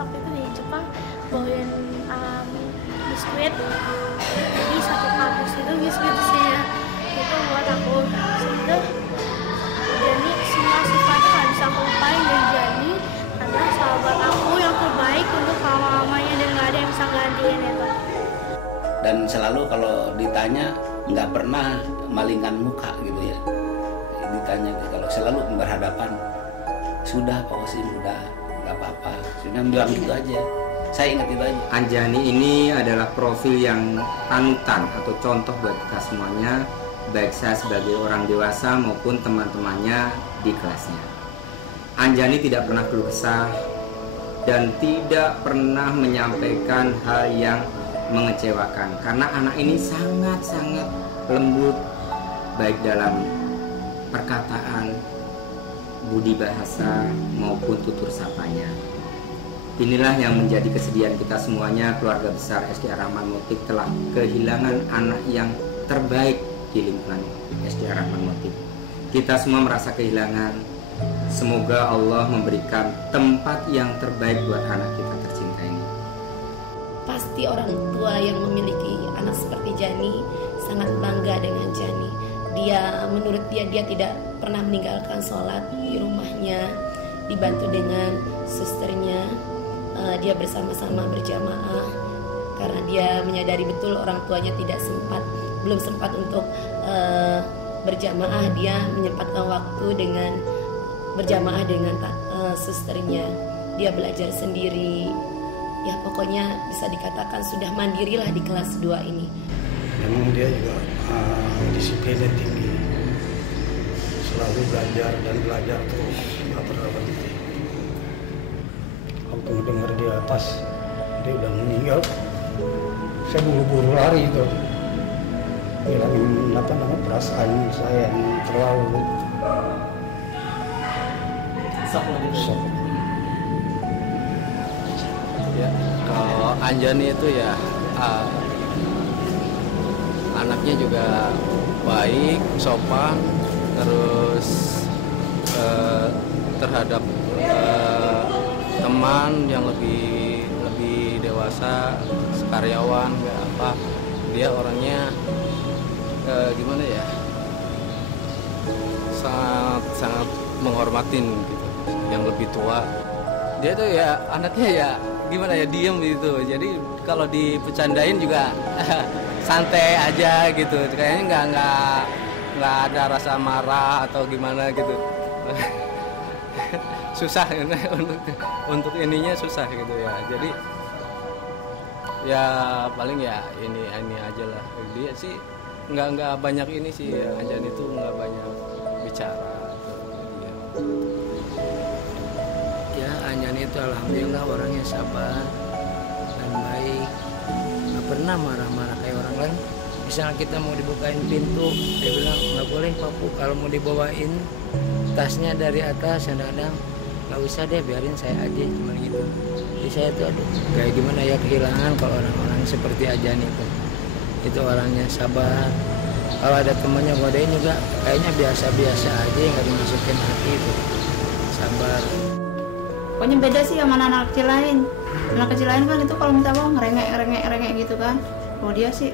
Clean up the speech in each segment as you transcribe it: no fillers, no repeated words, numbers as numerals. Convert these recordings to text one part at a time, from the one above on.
waktu itu di Jepang bawain biskuit, jadi satu kampus itu biskuit saya itu buat aku. Itu Jani semua sifatnya nggak bisa aku lupain dari Jani karena sahabat aku yang terbaik untuk lama-lamanya dan nggak ada yang bisa gantiin itu. Dan selalu kalau ditanya nggak pernah malingkan muka gitu ya, ditanya kalau selalu berhadapan, sudah Pak Wasim, udah nggak apa-apa, sudah bilang gitu aja. Saya ingat itu aja. Anjani ini adalah profil yang panutan atau contoh buat kita semuanya, baik saya sebagai orang dewasa maupun teman-temannya di kelasnya. Anjani tidak pernah keluh kesah dan tidak pernah menyampaikan hal yang mengecewakan, karena anak ini sangat-sangat lembut baik dalam perkataan, budi bahasa maupun tutur sapanya. Inilah yang menjadi kesedihan kita semuanya. Keluarga besar SDA Rahman Motif telah kehilangan anak yang terbaik di lingkungan SDA Rahman Motif. Kita semua merasa kehilangan. Semoga Allah memberikan tempat yang terbaik buat anak kita tercinta ini. Pasti orang tua yang memiliki anak seperti Jani sangat bangga dengan Jani. Menurut dia tidak pernah meninggalkan sholat di rumahnya, dibantu dengan susternya. Dia bersama-sama berjamaah karena dia menyadari betul orang tuanya belum sempat untuk berjamaah. Dia menyempatkan waktu dengan berjamaah dengan susternya. Dia belajar sendiri. Ya pokoknya bisa dikatakan sudah mandirilah di kelas 2 ini. Memang dia juga disiplinnya tinggi, selalu belajar dan belajar terus, nggak pernah berhenti. Waktu dengar di atas dia udah meninggal, saya buru-buru lari itu, bilangin perasaan saya yang terlalu shock. Ya, kalau Anjani itu ya anaknya juga baik, sopan, terus terhadap teman yang lebih dewasa, karyawan, nggak apa, dia orangnya gimana ya, sangat menghormatin gitu, yang lebih tua. Dia tuh ya anaknya ya gimana ya, diem gitu. Jadi kalau dipecandain juga santai aja gitu. Kayaknya nggak ada rasa marah atau gimana gitu. Susah untuk ininya susah gitu ya. Jadi ya paling ya ini aja lah. Dia sih nggak banyak ini sih. Anjani itu nggak banyak bicara. Ya, Anjani itu alhamdulillah orangnya sabar dan baik, nggak pernah marah-marah kayak orang lain. Misalnya kita mau dibukain pintu, dia bilang nggak boleh Papu, kalau mau dibawain tasnya dari atas, kadang-kadang nggak usah deh, biarin saya aja, cuma gitu. Jadi saya tuh aduh, kayak gimana ya, kehilangan kalau orang-orang seperti Anjani itu orangnya sabar. Kalau ada temannya godain juga kayaknya biasa-biasa aja, nggak dimasukin hati itu, sabar. Pokoknya beda sih sama anak kecil lain. Anak kecil lain kan itu kalau minta apa ngerengek gitu kan. Kalau dia sih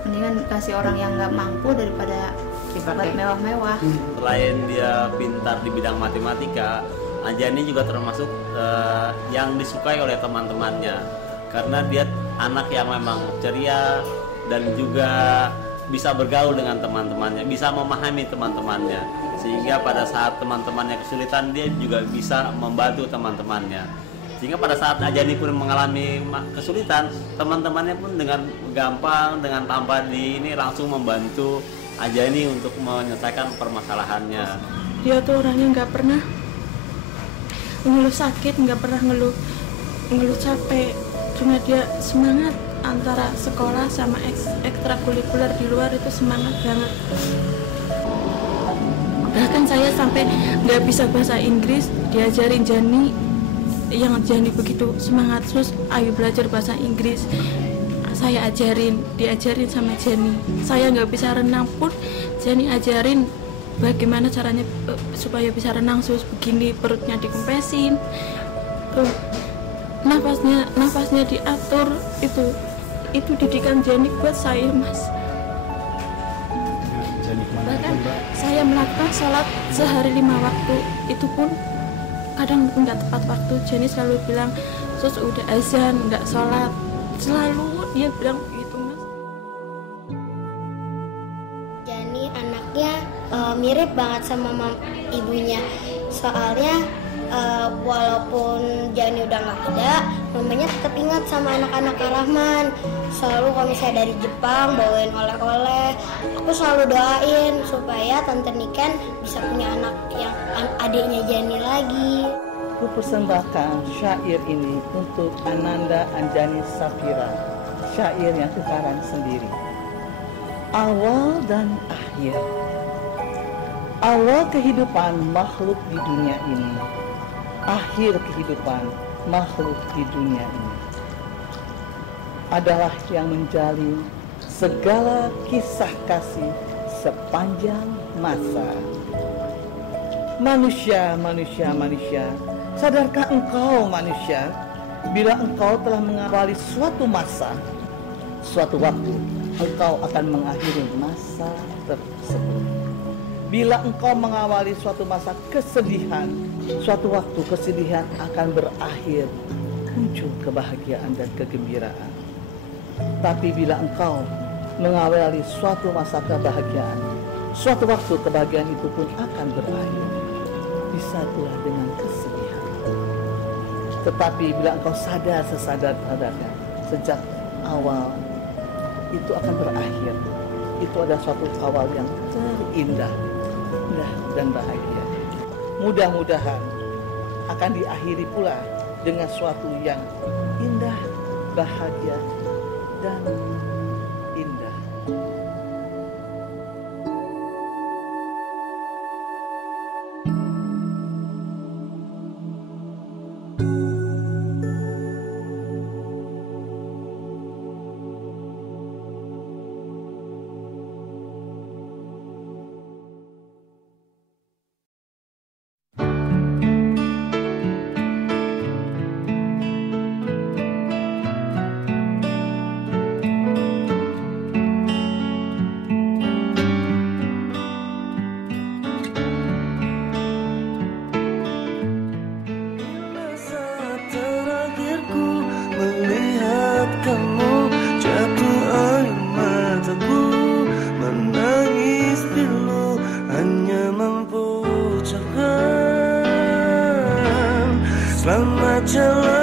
mendingan kasih orang yang nggak mampu daripada buat mewah-mewah. Selain dia pintar di bidang matematika, Anjani juga termasuk yang disukai oleh teman-temannya. Karena dia anak yang memang ceria dan juga bisa bergaul dengan teman-temannya, bisa memahami teman-temannya. Sehingga pada saat teman-temannya kesulitan, dia juga bisa membantu teman-temannya. Sehingga pada saat Anjani pun mengalami kesulitan, teman-temannya pun dengan gampang, dengan tanpa ini langsung membantu Anjani untuk menyelesaikan permasalahannya. Dia tuh orangnya nggak pernah ngeluh sakit, nggak pernah ngeluh capek. Cuma dia semangat antara sekolah sama ekstrakurikuler di luar itu semangat banget. Bahkan saya sampai nggak bisa bahasa Inggris, diajarin Jani, yang Jani begitu semangat, terus ayo belajar bahasa Inggris. Saya diajarin sama Jani. Saya nggak bisa renang pun Jani ajarin bagaimana caranya supaya bisa renang, terus begini perutnya dikempesin. itu nafasnya diatur, itu didikan Jenny buat saya, Mas. Bahkan saya melakukan sholat sehari 5 waktu, itu pun kadang nggak tepat waktu. Jenny selalu bilang, "Sus, udah azan nggak sholat," selalu dia bilang begitu, Mas. Jenny anaknya mirip banget sama ibunya, soalnya walaupun Jenny udah nggak ada, mamanya tetap ingat sama anak-anak Rahman. Selalu kalau misalnya dari Jepang bawain oleh-oleh, aku selalu doain supaya Tante Niken bisa punya anak yang adiknya Jenny lagi. Aku persembahkan syair ini untuk Ananda Anjani Safira, syair yang kukarang sendiri. Awal dan akhir. Awal kehidupan makhluk di dunia ini, akhir kehidupan makhluk di dunia ini adalah yang menjalin segala kisah kasih sepanjang masa. Manusia, sadarkah engkau manusia, bila engkau telah mengawali suatu masa, suatu waktu engkau akan mengakhiri masa tersebut. Bila engkau mengawali suatu masa kesedihan, suatu waktu kesedihan akan berakhir, muncul kebahagiaan dan kegembiraan. Tapi bila engkau mengawali suatu masa kebahagiaan, suatu waktu kebahagiaan itu pun akan berakhir, bisa pula dengan kesedihan. Tetapi bila engkau sadar sesadar-sadarnya sejak awal, itu akan berakhir. Itu adalah suatu awal yang terindah dan bahagia. Mudah-mudahan akan diakhiri pula dengan suatu yang indah, bahagia, dan indah. Selamat jalan.